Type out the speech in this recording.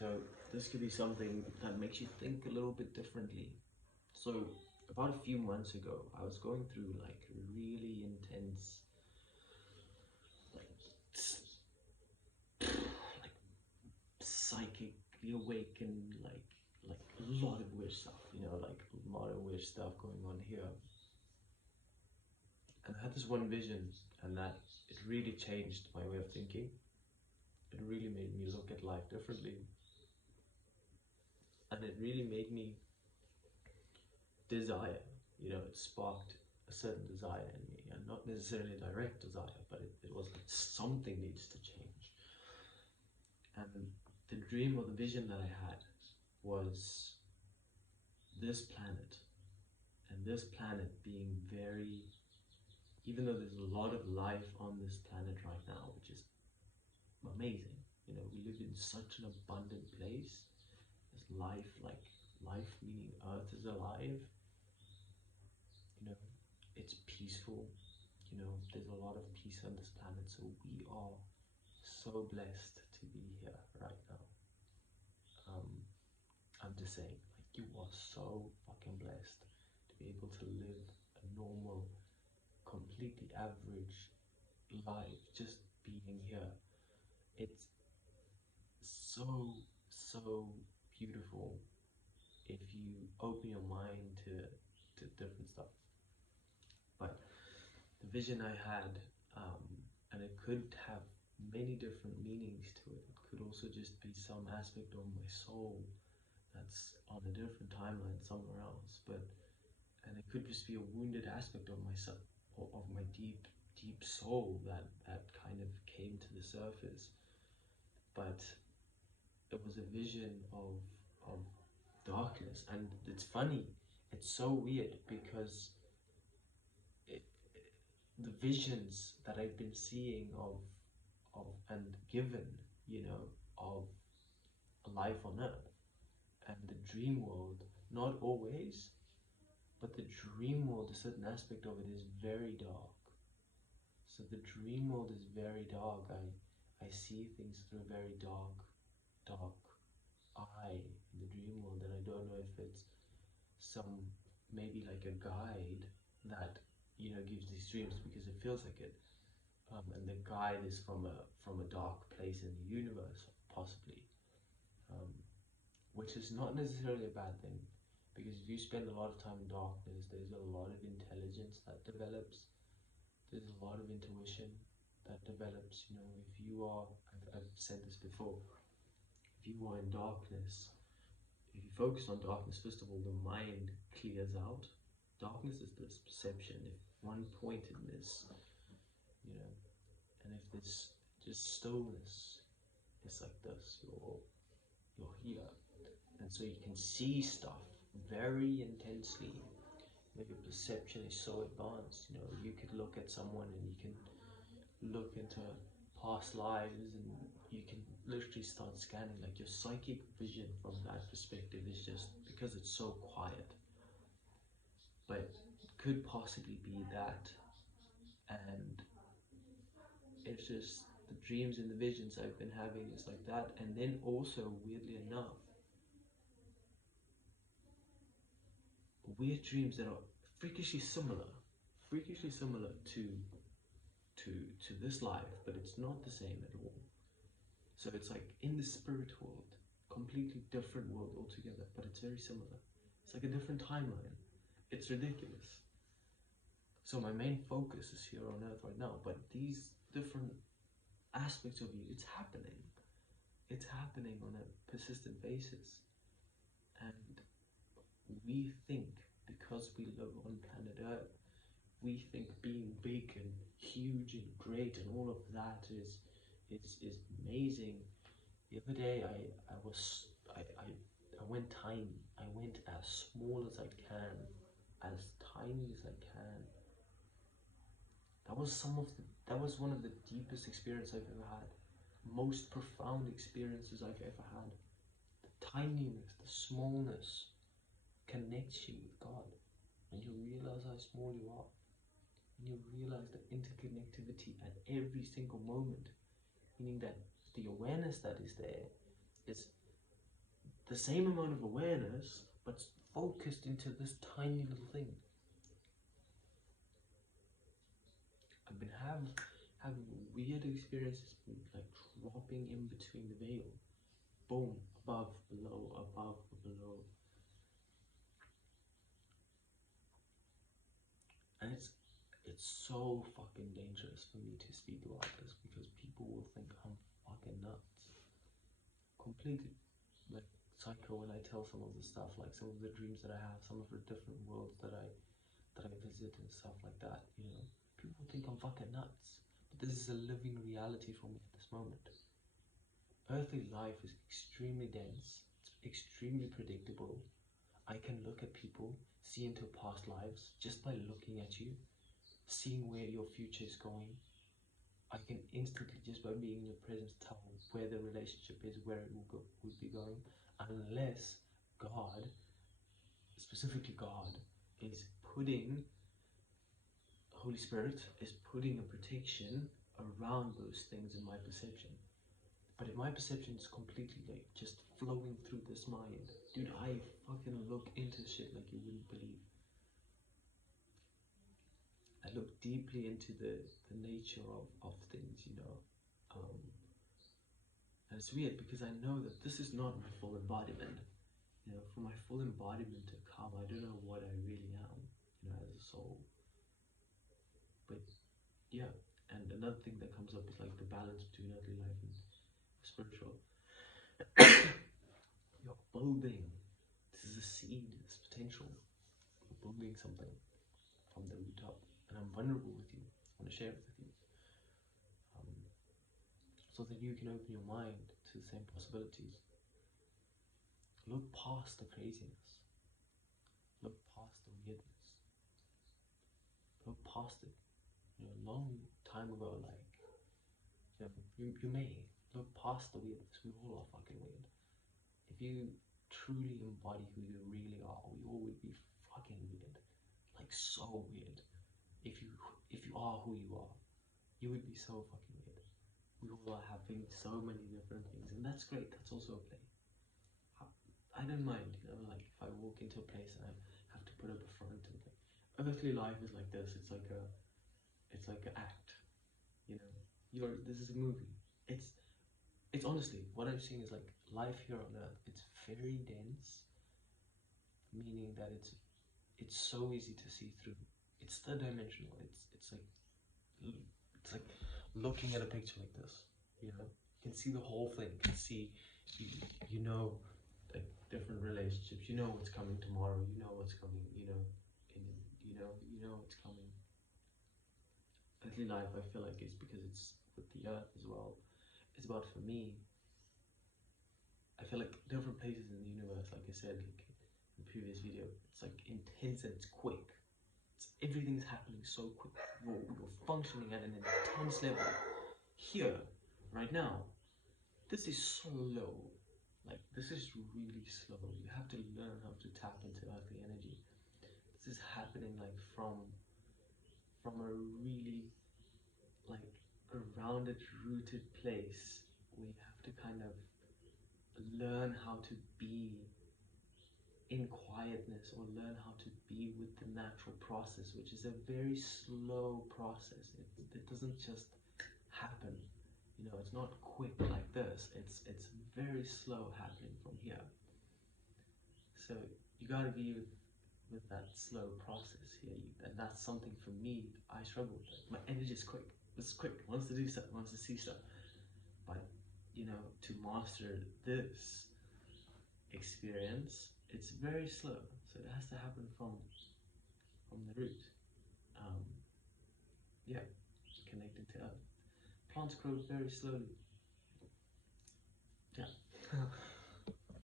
So this could be something that makes you think a little bit differently. So about a few months ago, I was going through like really intense, like psychically awakened, like a lot of weird stuff. Like a lot of weird stuff going on here. And I had this one vision, and that it really changed my way of thinking. It really made me look at life differently, and it really made me desire. It sparked a certain desire in me, and not necessarily a direct desire, but it was like something needs to change. And the dream or the vision that I had was this planet, and this planet being very, even though there's a lot of life on this planet right now, which is amazing. We live in such an abundant place. There's life, like life meaning Earth is alive. It's peaceful. There's a lot of peace on this planet, so we are so blessed to be here right now. I'm just saying, like, you are so fucking blessed to be able to live a normal, completely average life, just being here. It's so beautiful if you open your mind to different stuff. But the vision I had, and it could have many different meanings to it. It could also just be some aspect of my soul that's on a different timeline somewhere else. And it could just be a wounded aspect of myself, of my deep soul that kind of came to the surface. But it was a vision of darkness, and it's funny. It's so weird because the visions that I've been seeing of and given, of a life on earth and the dream world, not always, but the dream world, a certain aspect of it is very dark. So the dream world is very dark. I see things through a very dark eye in the dream world, and I don't know if it's some, maybe like a guide that gives these dreams, because it feels like it. And the guide is from a dark place in the universe, possibly, which is not necessarily a bad thing, because if you spend a lot of time in darkness, there's a lot of intelligence that develops. There's a lot of intuition that develops. If you are, I've said this before, if you are in darkness, if you focus on darkness, first of all, the mind clears out. Darkness is this perception. If one pointedness, and if there's just stillness, it's like this, you're here. And so you can see stuff very intensely. Maybe perception is so advanced. You could look at someone and you can look into past lives, and you can literally start scanning. Like, your psychic vision from that perspective is just, because it's so quiet, but it could possibly be that. And it's just the dreams and the visions I've been having is like that. And then also, weirdly enough, weird dreams that are freakishly similar to this life, but it's not the same at all. So it's like in the spirit world, completely different world altogether, but it's very similar. It's like a different timeline. It's ridiculous. So my main focus is here on earth right now, but these different aspects of you, it's happening. It's happening on a persistent basis. And we think, because we live on planet Earth, we think being big and huge and great and all of that is amazing. The other day I went tiny. I went as small as I can, as tiny as I can. That was one of the deepest experiences I've ever had. Most profound experiences I've ever had. The tininess, the smallness connects you with God. And you realize how small you are. And you realize the interconnectivity at every single moment. Meaning that the awareness that is there is the same amount of awareness, but focused into this tiny little thing. I've been having weird experiences, like dropping in between the veil. Boom, above, below, above, below. And it's so fucking dangerous for me to speak about this because people will think I'm fucking nuts. Completely like psycho when I tell some of the stuff, like some of the dreams that I have, some of the different worlds that I visit and stuff like that, you know. People think I'm fucking nuts. But this is a living reality for me at this moment. Earthly life is extremely dense, it's extremely predictable. I can look at people, see into past lives just by looking at you, seeing where your future is going. I can instantly, just by being in your presence, tell where the relationship is, where it would be going, unless God, specifically God, is putting, Holy Spirit is putting a protection around those things in my perception. But if my perception is completely like just flowing through this mind, dude, I fucking look into shit like you wouldn't believe. I look deeply into the nature of things, you know. And it's weird because I know that this is not my full embodiment. You know, for my full embodiment to come, I don't know what I really am, you know, as a soul. But yeah, and another thing that comes up is like the balance between earthly life and spiritual. You're building. This is a seed, it's potential. You're building something from the root up. And I'm vulnerable with you. I want to share it with you. So that you can open your mind to the same possibilities. Look past the craziness. Look past the weirdness. Look past it. You know, a long time ago, like, you know, you may look past the weirdness. We all are fucking weird. If you truly embody who you really are, we all would be fucking weird. Like, so weird. If you are who you are, you would be so fucking weird. We all are having so many different things, and that's great. That's also a play. I don't mind, you know, like if I walk into a place and I have to put up a front and like, earthly life is like this. It's like an act, you know. This is a movie. It's honestly, what I'm seeing is like life here on earth. It's very dense, meaning that it's so easy to see through. It's third dimensional. It's like looking at a picture like this, you know. You can see the whole thing. You can see, you know, like different relationships. You know what's coming tomorrow. You know what's coming. You know, and you know what's coming. Earthly life, I feel like, is because it's with the earth as well. It's about, for me, I feel like different places in the universe, like I said, like in the previous video, it's like intense and it's quick. Everything's happening so quick. You're functioning at an intense level. Here, right now, this is slow. Like, this is really slow. You have to learn how to tap into earthly energy. This is happening like from a really like a rounded, rooted place where you have to kind of learn how to be in quietness, or learn how to be with the natural process, which is a very slow process. It doesn't just happen, you know. It's not quick like this. It's very slow happening from here. So you got to be with that slow process here, and that's something for me I struggle with. My energy is quick. It's quick. Wants to do stuff. Wants to see stuff. But you know, to master this experience, it's very slow. So it has to happen from the root. Yeah, connecting to earth. Plants grow very slowly. Yeah.